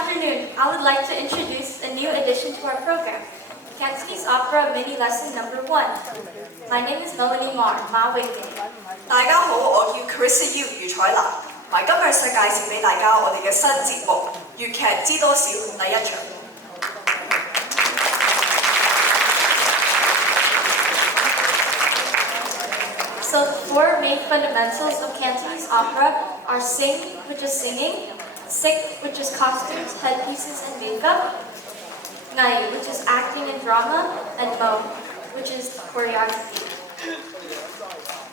afternoon. I would like to introduce a new addition to our program, Cantonese Opera Mini Lesson Number 1. My name is Melanie Mar, Ma Wei Mei. 大家好，我叫 Carissa Yu 余彩蘭，同埋今日想介紹俾大家我哋嘅新節目粵劇知多少第一場。So the four main fundamentals of Cantonese opera are sing, which is singing, sik, which is costumes, headpieces, and makeup, ngai, which is acting and drama, and mo, which is choreography.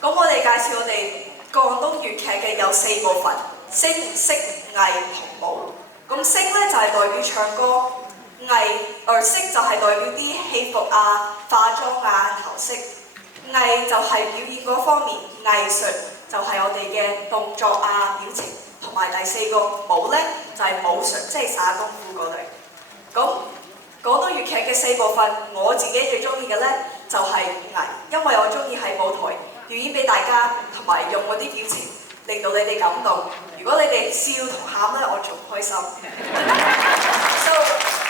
咁我哋介紹我哋廣東粵劇嘅有4部分：聲、色、藝同舞。咁聲咧就係代表唱歌，色就係代表啲戲服啊、化妝啊、頭飾。藝就係表演嗰方面，藝術就係我哋嘅動作啊、表情，同埋第4個舞咧就係武術，即係耍功夫嗰類。咁廣東粵劇嘅4部分，我自己最中意嘅咧就係藝，因為我中意喺舞台表演俾大家，同埋用我啲表情令到你哋感動。如果你哋笑同喊咧，我仲開心。So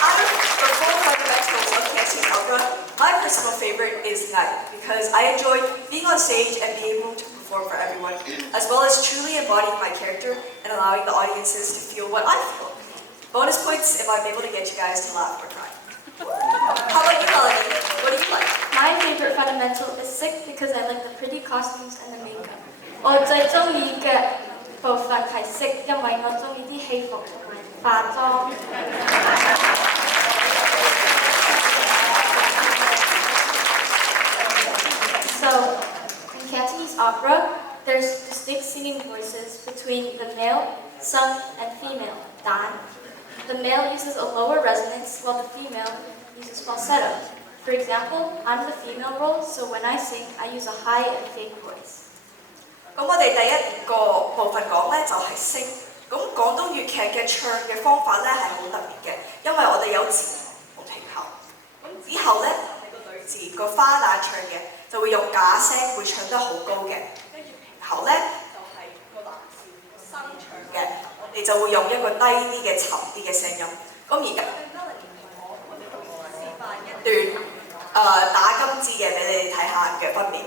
out of the four fundamentals of Cantonese opera, my personal favorite is Ngai because I enjoy being on stage and being able to perform for everyone, as well as truly embodying my character and allowing the audiences to feel what I feel. Bonus points if I'm able to get you guys to laugh or cry. How about you, Melanie? What do you like? My favorite fundamental is sik because I like the pretty costumes and the makeup. 我最中意嘅部分係sik，因為我中意啲戲服同埋化妝。So, in Cantonese opera, there's distinct singing voices between the male, sung, and female, dan. The male uses a lower resonance while the female uses falsetto. For example, I'm the female role, so when I sing, I use a high and fake voice. 咁我哋第一個部分講咧就係聲。咁廣東粵劇嘅唱嘅方法咧係好特別嘅，因為我哋有字同平喉。咁之後咧係個女字個花旦唱嘅，就會用假聲會唱得好高嘅，跟住平喉咧就係個男士生唱嘅，我哋就會用一個低啲嘅沉啲嘅聲音。咁而家我哋會示範一段打金枝嘅俾你哋睇下嘅分別。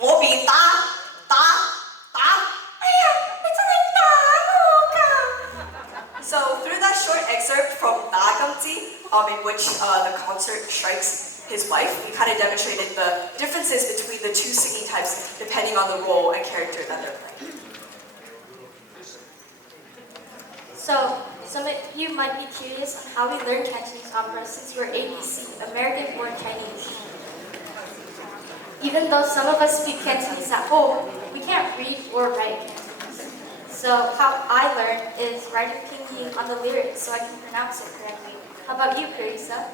我邊打。So through that short excerpt from Da Gamji, in which the concert strikes his wife, we kind of demonstrated the differences between the two singing types depending on the role and character that they're playing. So, some of you might be curious on how we learn Cantonese opera since we're ABC, American-born Chinese. Even though some of us speak Cantonese at home, we can't read or write Cantonese. So how I learned is writing pinyin on the lyrics so I can pronounce it correctly. How about you, Carissa?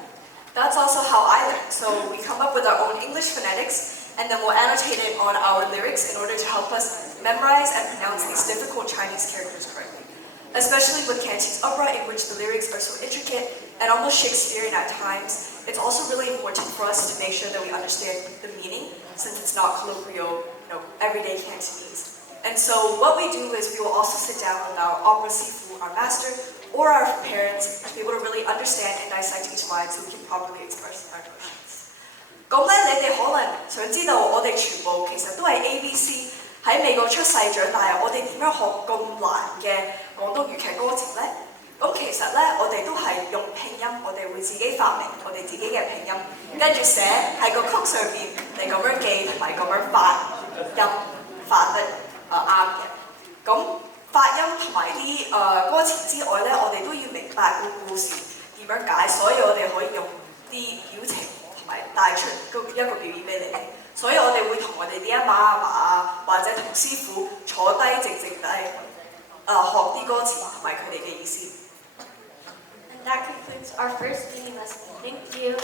That's also how I learned. So we come up with our own English phonetics and then we'll annotate it on our lyrics in order to help us memorize and pronounce these difficult Chinese characters correctly. Especially with Cantonese opera in which the lyrics are so intricate and almost Shakespearean at times, it's also really important for us to make sure that we understand the meaning since it's not colloquial, everyday Cantonese. And so what we do is we will also sit down with our opera sifu, our master, or our parents to be able to really understand and dissect each line so we can properly express our emotions. 咁咧，你哋可能想知道我哋全部其實都係 ABC 喺美國出世長大，我哋點樣學咁難嘅廣東粵劇歌詞咧？咁其實咧，我哋都係用拼音，我哋會自己發明我哋自己嘅拼音，跟住寫喺個曲上邊嚟咁樣記同埋咁樣發音發得啱嘅。咁發音同埋啲歌詞之外咧，我哋都要明白個故事點樣解，所以我哋可以用啲表情同埋帶出一個表演俾你哋。所以我哋會同我哋啲阿媽阿爸啊，或者同師傅坐低靜地學啲歌詞同埋佢哋嘅意思。And that concludes our first meeting lesson. Thank you.